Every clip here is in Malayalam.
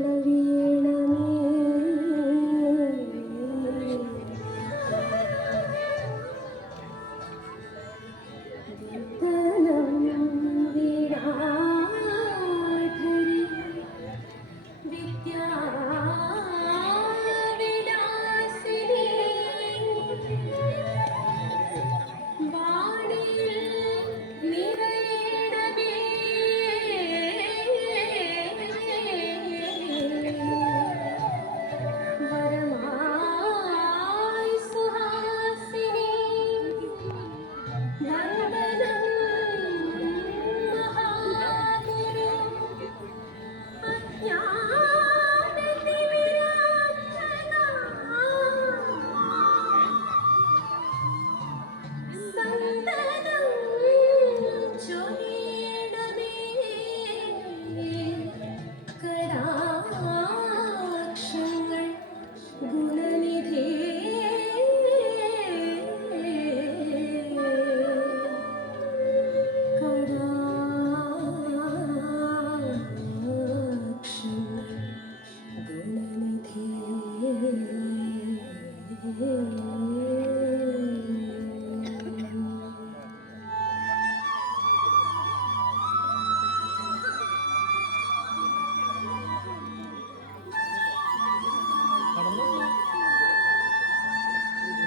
വരമായി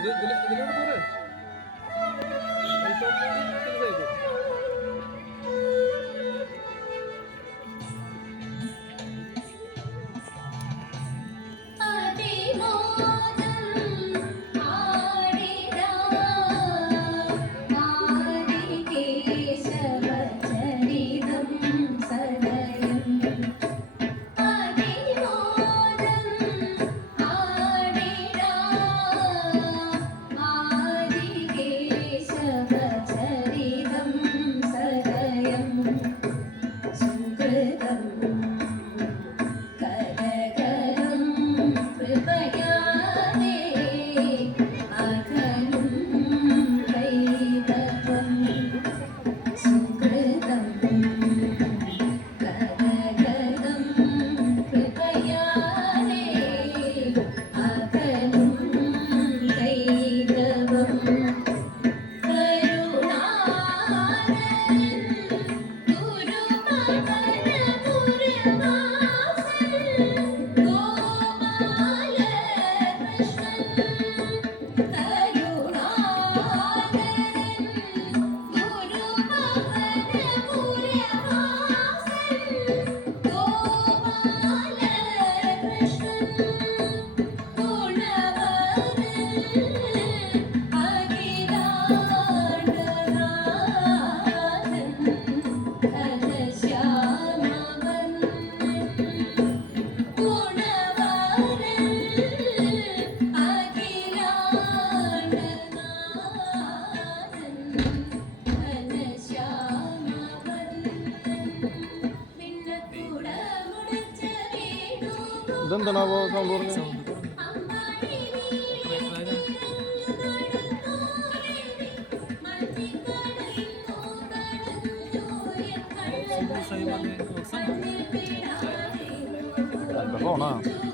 দিলে দিলে দিলে করে এই সব ഫോണാ കണ്ണീരണിഞ്ഞു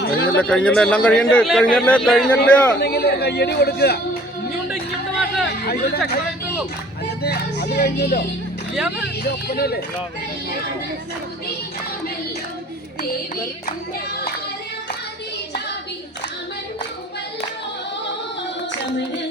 കഴിഞ്ഞില്ല കഴിഞ്ഞില്ല എല്ലാം കഴിയണ്ട് കഴിഞ്ഞില്ല കഴിഞ്ഞില്ല. കയ്യടി കൊടുക്കുക ചമന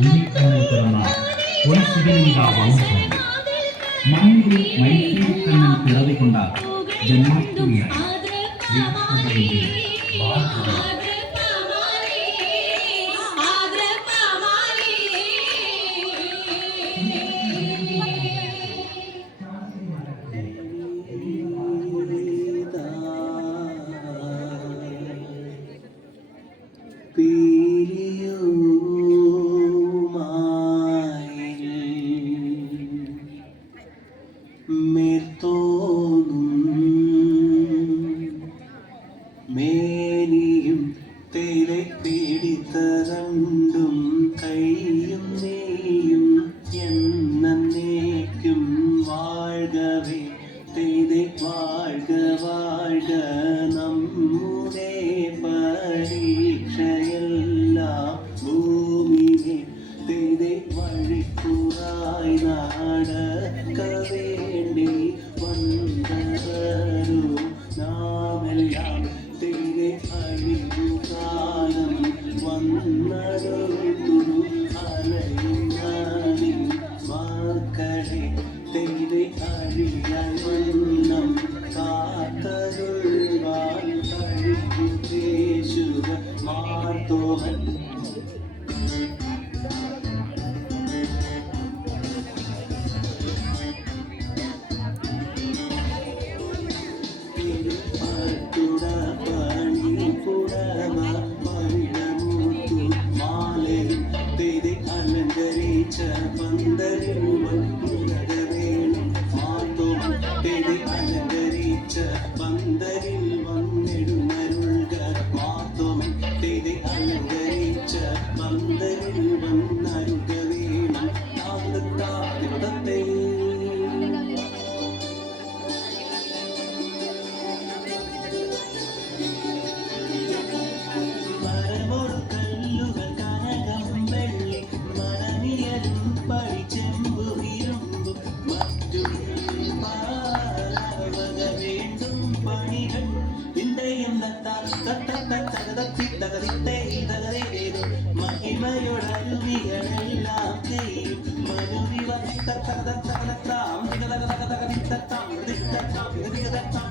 உயிர்த்தனை பிறந்தார் ஒரு சிறுமிகா வம்சம் மண்ணில் மைத்திரி தன்னன்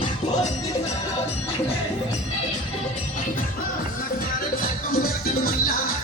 Thank you.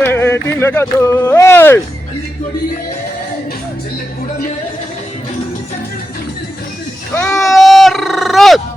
Oi! Arras!